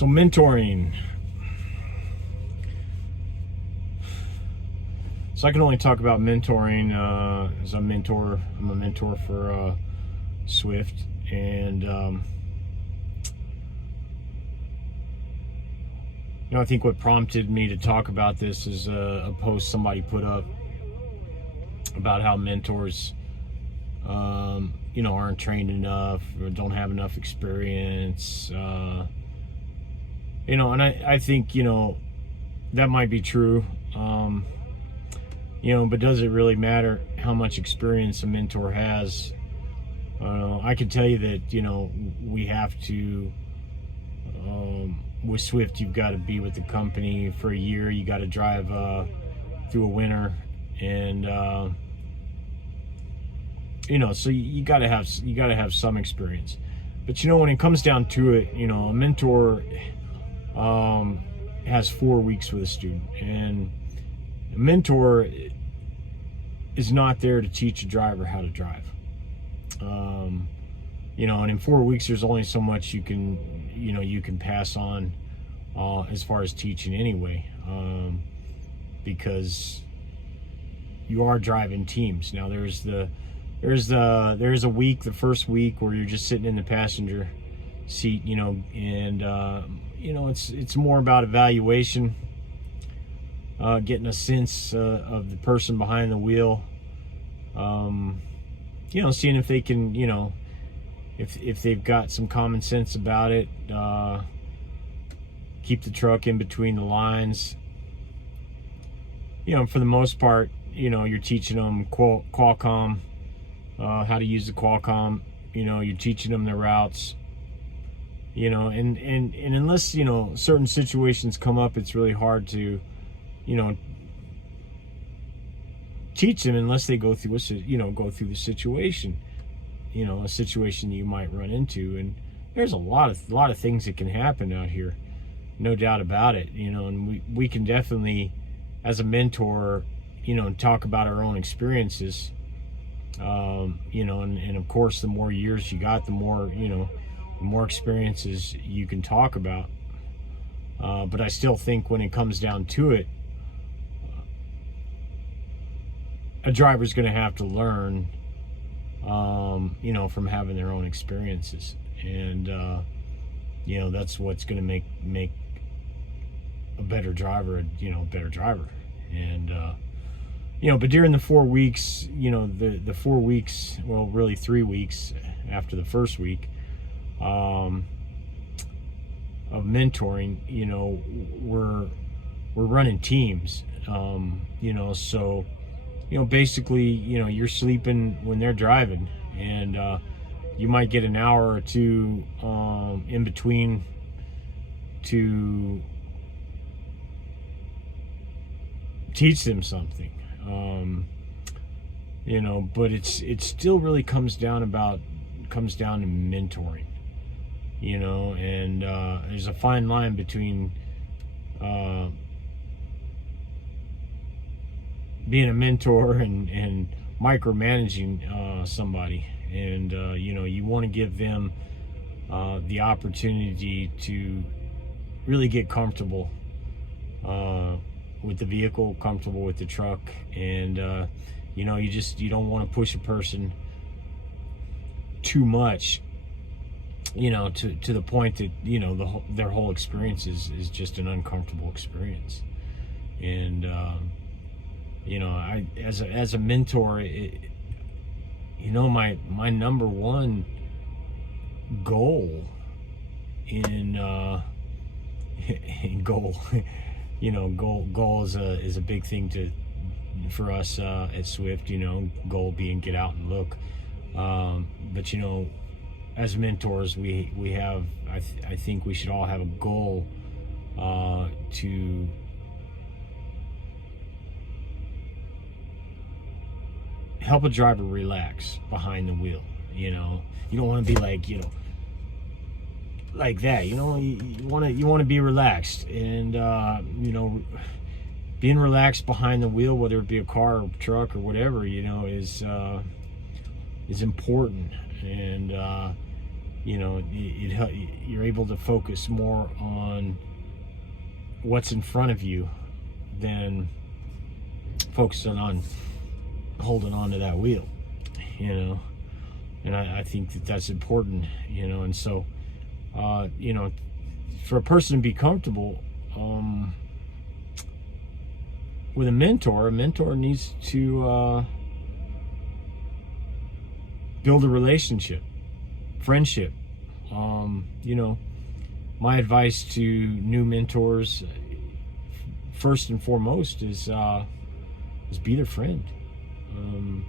So mentoring. So I can only talk about mentoring as I'm a mentor for Swift, and I think what prompted me to talk about this is a post somebody put up about how mentors, aren't trained enough or don't have enough experience. And I think, that might be true. But does it really matter how much experience a mentor has? I can tell you that, we have to, with Swift, you've got to be with the company for a year. You got to drive through a winter, and so you got to have some experience. But when it comes down to it, a mentor has 4 weeks with a student, and a mentor is not there to teach a driver how to drive. And in 4 weeks, there's only so much you can pass on as far as teaching anyway, because you are driving teams. Now there's a week, the first week, where you're just sitting in the passenger seat, and it's more about evaluation, getting a sense of the person behind the wheel, seeing if they can, if they've got some common sense about it, keep the truck in between the lines. For the most part, you're teaching them Qualcomm, how to use the Qualcomm. You're teaching them the routes. And unless certain situations come up, it's really hard to teach them unless they go through the situation, a situation you might run into. And there's a lot of things that can happen out here, no doubt about it. And we can definitely, as a mentor, talk about our own experiences. And of course, the more years you got, the more experiences you can talk about. But I still think when it comes down to it, a driver's going to have to learn, from having their own experiences. And, that's what's going to make a better driver, a better driver. And, but during the 4 weeks, the 4 weeks, well, really 3 weeks after the first week, of mentoring, we're running teams, so, basically, you're sleeping when they're driving, and you might get an hour or two in between to teach them something, but it still really comes down to mentoring, and there's a fine line between being a mentor and micromanaging somebody. And you want to give them the opportunity to really get comfortable with the vehicle, comfortable with the truck, and you don't want to push a person too much, to the point that their whole experience is just an uncomfortable experience. And I, as a mentor, my number one goal in goal is a big thing for us at Swift. Goal being get out and look, but as mentors, we have, I think we should all have a goal to help a driver relax behind the wheel. You don't want to be like that. You want to be relaxed, and being relaxed behind the wheel, whether it be a car or truck or whatever, is important. And you're able to focus more on what's in front of you than focusing on holding on to that wheel, and I think that that's important, and so for a person to be comfortable with a mentor needs to build a relationship, friendship. My advice to new mentors, first and foremost, is be their friend. And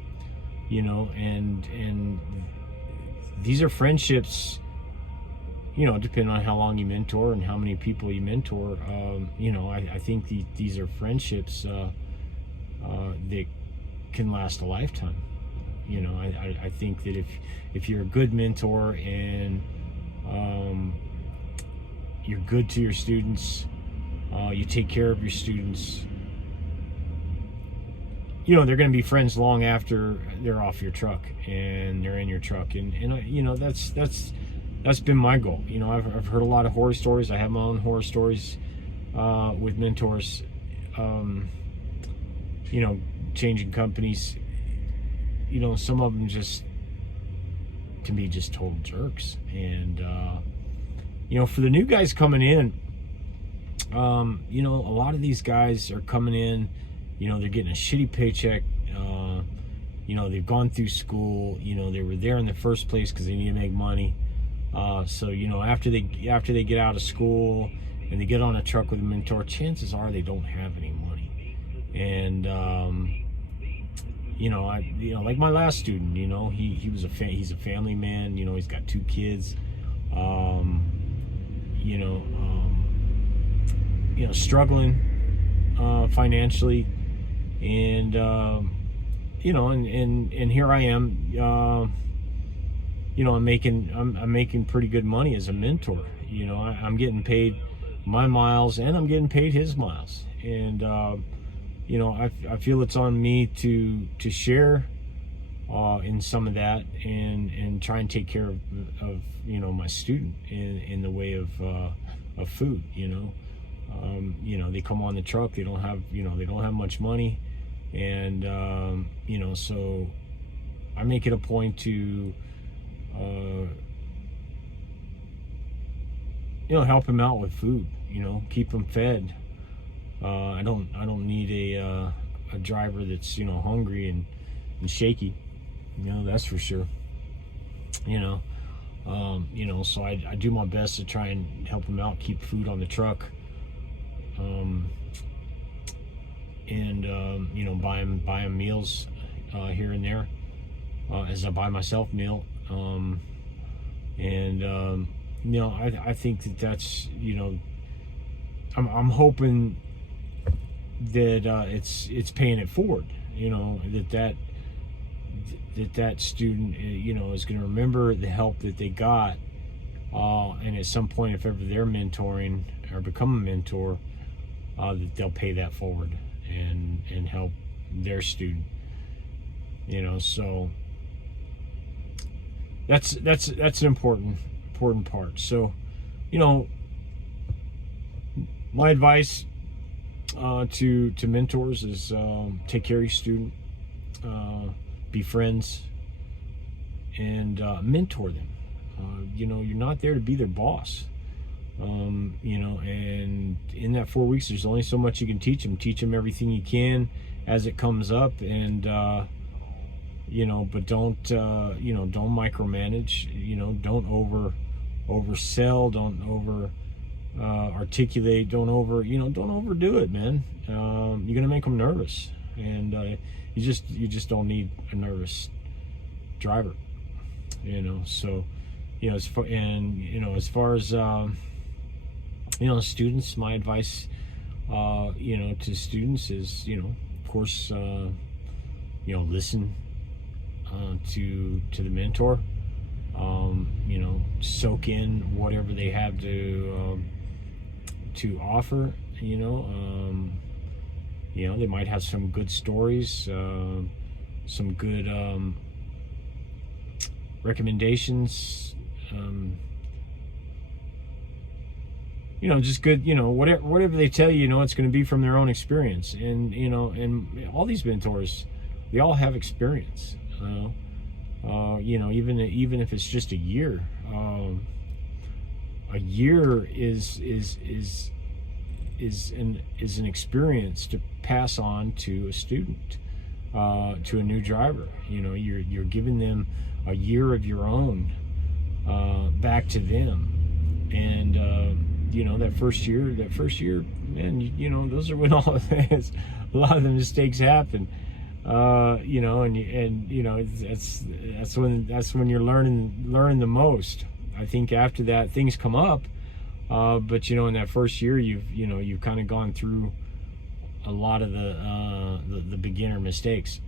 these are friendships, depending on how long you mentor and how many people you mentor. I think these are friendships that can last a lifetime. I think that if you're a good mentor and you're good to your students, you take care of your students, they're going to be friends long after they're off your truck and they're in your truck. And that's been my goal. I've heard a lot of horror stories. I have my own horror stories with mentors, changing companies. Some of them just can be just total jerks. And for the new guys coming in, a lot of these guys are coming in, they're getting a shitty paycheck. They've gone through school. They were there in the first place because they need to make money. So after they get out of school and they get on a truck with a mentor, chances are they don't have any money. And like my last student, he's a family man. He's got 2 kids. Struggling financially, and and here I am. I'm making pretty good money as a mentor. I'm getting paid my miles and I'm getting paid his miles, and I feel it's on me to share in some of that and try and take care of my student in the way of food. They come on the truck, they don't have much money, and so I make it a point to help him out with food, keep him fed. I don't need a driver that's hungry and shaky, that's for sure. So I do my best to try and help him out, keep food on the truck, and buy him meals here and there, as I buy myself meal. I think that's I'm hoping that it's paying it forward. That student is going to remember the help that they got, and at some point, if ever they're mentoring or become a mentor, that they'll pay that forward and help their student. So that's an important part. So my advice to mentors is take care of your student, be friends, and mentor them. You're not there to be their boss. And in that 4 weeks, there's only so much you can teach them. Teach them everything you can as it comes up, and but don't micromanage. Don't oversell. Don't over articulate. Don't overdo it, man. You're gonna make them nervous, and you just don't need a nervous driver. So as far as students, my advice to students is of course listen to the mentor, soak in whatever they have to offer. They might have some good stories, some good recommendations, just good, whatever they tell you, it's going to be from their own experience. And all these mentors, they all have experience. Even if it's just a year. A year is an experience to pass on to a student, to a new driver. You're giving them a year of your own back to them, and that first year, man, those are when a lot of the mistakes happen. That's when you're learning the most. I think after that things come up, but in that first year you've kind of gone through a lot of the beginner mistakes,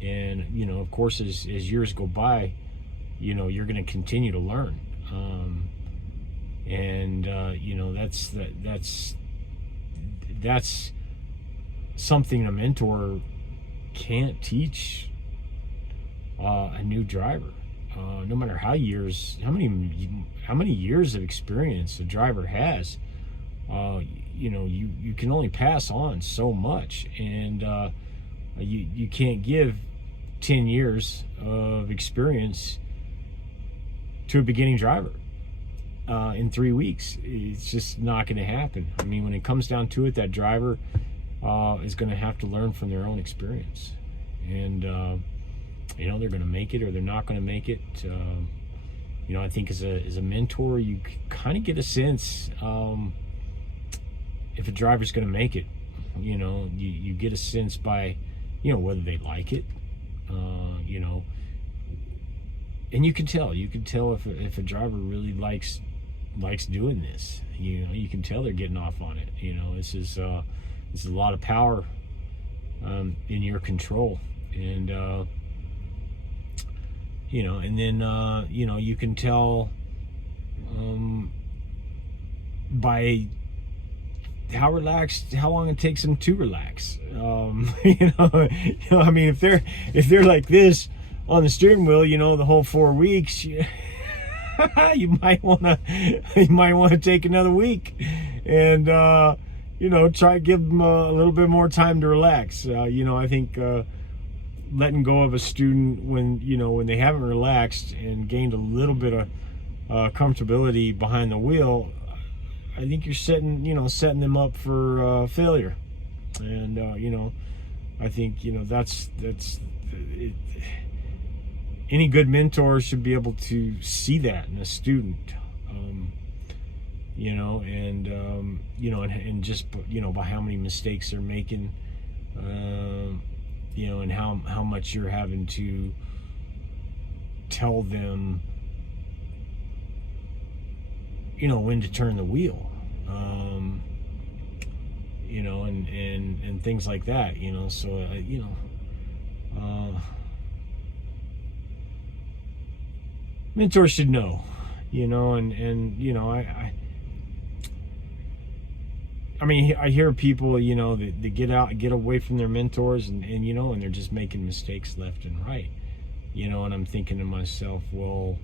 and of course as years go by, you're going to continue to learn, that's something a mentor can't teach a new driver. No matter how many years of experience a driver has, you can only pass on so much, and you can't give 10 years of experience to a beginning driver in 3 weeks. It's just not going to happen. I mean, when it comes down to it, that driver is going to have to learn from their own experience, and they're going to make it or they're not going to make it. I think as a mentor, you kind of get a sense if a driver's going to make it. You get a sense by whether they like it, and you can tell if a driver really likes doing this. You can tell they're getting off on it. This is a lot of power in your control, and you can tell by how long it takes them to relax. I mean, if they're like this on the steering wheel, the whole 4 weeks, you might want to take another week and try to give them a little bit more time to relax. I think letting go of a student when they haven't relaxed and gained a little bit of comfortability behind the wheel, I think you're setting them up for failure. And I think that's it. Any good mentor should be able to see that in a student, and just by how many mistakes they're making, and how much you're having to tell them, when to turn the wheel, and things like that, so, mentors should know, I mean, I hear people, that get away from their mentors and they're just making mistakes left and right, and I'm thinking to myself, well,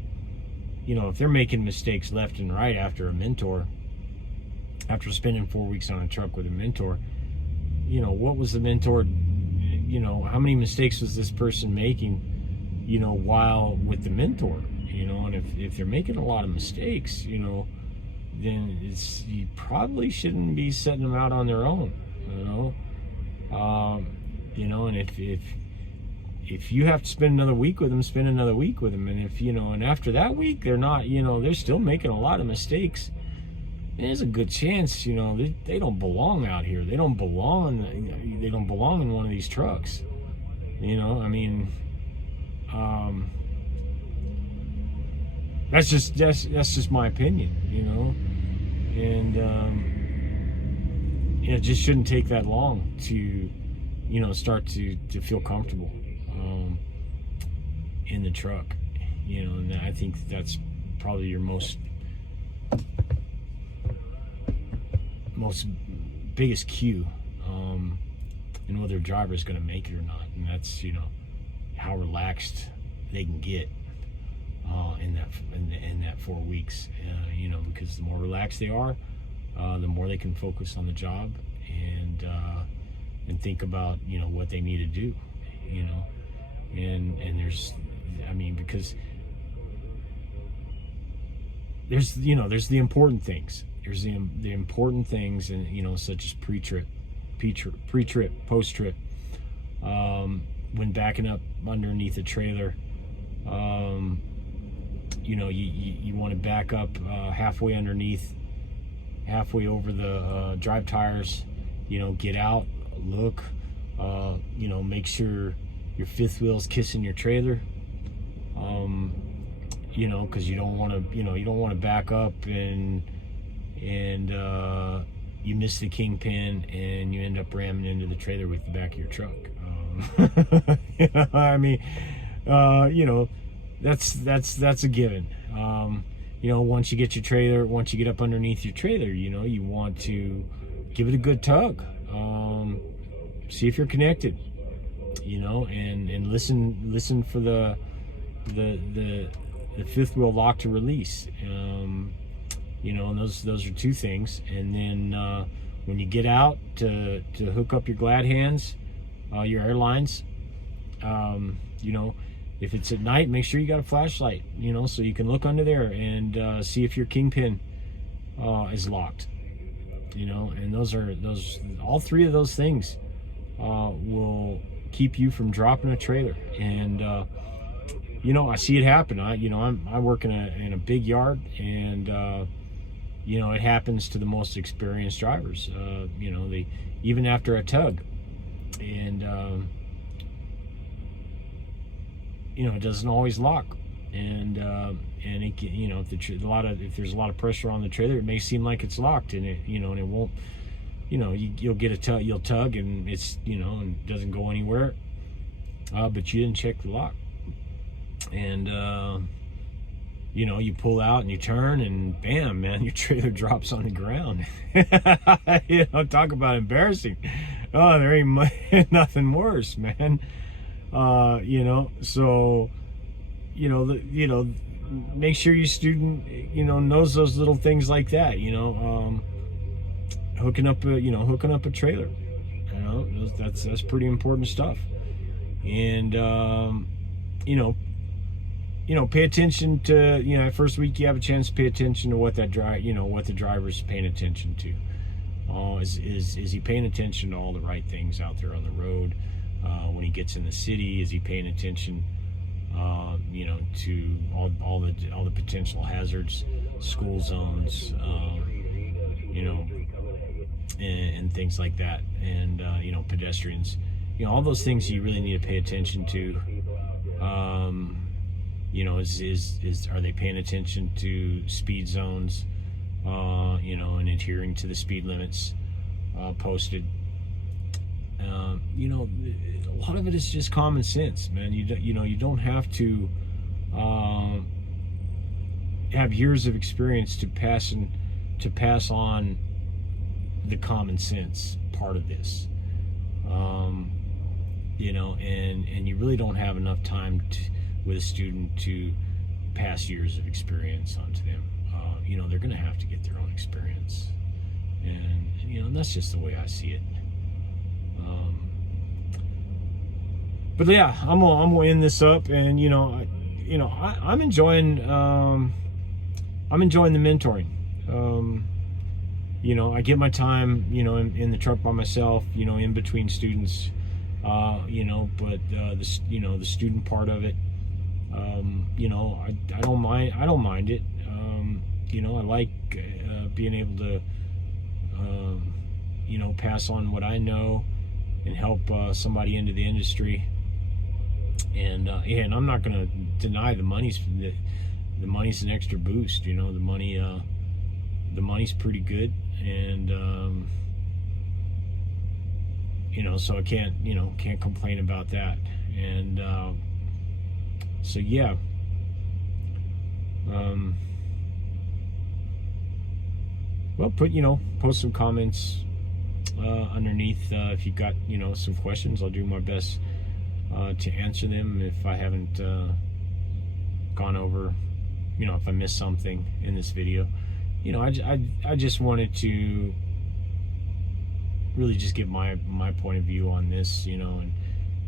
if they're making mistakes left and right after a mentor, after spending 4 weeks on a truck with a mentor, what was the mentor, how many mistakes was this person making, while with the mentor, and if they're making a lot of mistakes, then you probably shouldn't be setting them out on their own, and if you have to spend another week with them, spend another week with them. And if, and after that week, they're not, they're still making a lot of mistakes, there's a good chance, they don't belong out here. They don't belong in one of these trucks. I mean, that's just my opinion, and it just shouldn't take that long to, start to feel comfortable in the truck, and I think that's probably your most biggest cue, and whether a driver is going to make it or not, and that's how relaxed they can get in that 4 weeks, because the more relaxed they are, the more they can focus on the job and think about what they need to do, and because there's the important things. There's the important things, and such as pre-trip, post-trip. When backing up underneath a trailer, you want to back up halfway underneath, halfway over the drive tires. Get out, look, make sure your fifth wheel's kissing your trailer. Because you don't want to back up and you miss the kingpin and you end up ramming into the trailer with the back of your truck. That's a given. Once you get your trailer, once you get up underneath your trailer, you want to give it a good tug. See if you're connected, and listen for the fifth wheel lock to release. And those are two things. And then when you get out to hook up your glad hands, your airlines, if it's at night, make sure you got a flashlight, so you can look under there and see if your kingpin is locked. And all three of those things will keep you from dropping a trailer. And I see it happen. I work in a big yard, and it happens to the most experienced drivers. They even after a tug, and it doesn't always lock. And it can, if there's a lot of pressure on the trailer, it may seem like it's locked, and it won't. You'll get a tug, you'll tug, and it's and it doesn't go anywhere. But you didn't check the lock, and you pull out and you turn, and bam, man, your trailer drops on the ground. Talk about embarrassing. Oh, there ain't nothing worse, man. So. Make sure your student, knows those little things like that. Hooking up a trailer. That's pretty important stuff. And pay attention to first week you have a chance to pay attention to what what the driver's paying attention to. Is he paying attention to all the right things out there on the road? When he gets in the city, is he paying attention? To all the potential hazards, school zones, and things like that, and pedestrians, all those things you really need to pay attention to. Are they paying attention to speed zones, and adhering to the speed limits posted? A lot of it is just common sense, man. You don't have to have years of experience to pass on the common sense part of this. And you really don't have enough time with a student to pass years of experience onto them. They're going to have to get their own experience, and that's just the way I see it. But yeah, I'm gonna end this up, and I'm enjoying the mentoring. I get my time, in the truck by myself, in between students, but the student part of it, I don't mind it. I like being able to, pass on what I know and help somebody into the industry. And I'm not going to deny the money's an extra boost. The money's pretty good, and so I can't complain about that. And so yeah, well, post some comments underneath if you've got some questions. I'll do my best to answer them if I haven't gone over you know, if I missed something in this video. You know, I just wanted to really just give my point of view on this, you know,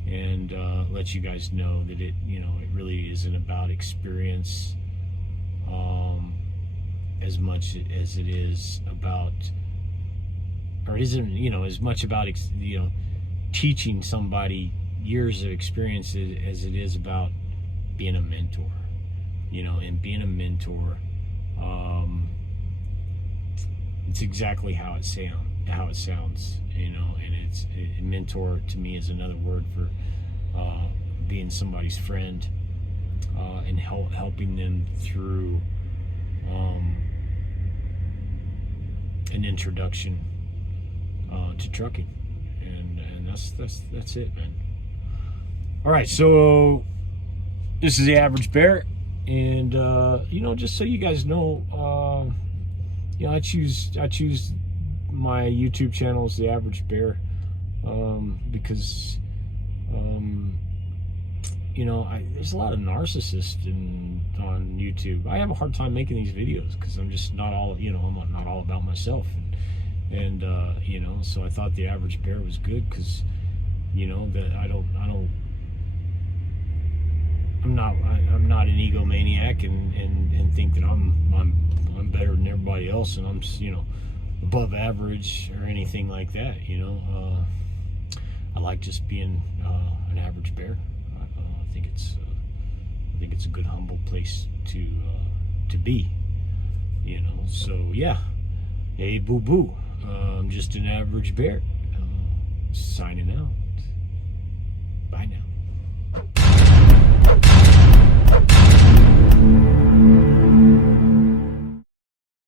and let you guys know that it, you know, it really isn't about experience as much as it is about, or isn't, you know, as much about, you know, teaching somebody years of experience as it is about being a mentor, you know. And being a mentor, it's exactly how it sounds, you know. And it's a mentor to me is another word for being somebody's friend, and helping them through an introduction to trucking, and that's it, man. All right, so this is the Average Bear, and you know, just so you guys know, you know, I choose my YouTube channel as the Average Bear, because you know, there's a lot of narcissists on YouTube. I have a hard time making these videos because I'm just not all, you know, I'm not all about myself, and you know, so I thought the Average Bear was good because, you know, that I'm not an egomaniac and think that I'm better than everybody else, and I'm, you know, above average or anything like that, you know. I like just being an average bear. I think it's a good, humble place to be, you know. So yeah, hey boo boo, I'm just an average bear, signing out.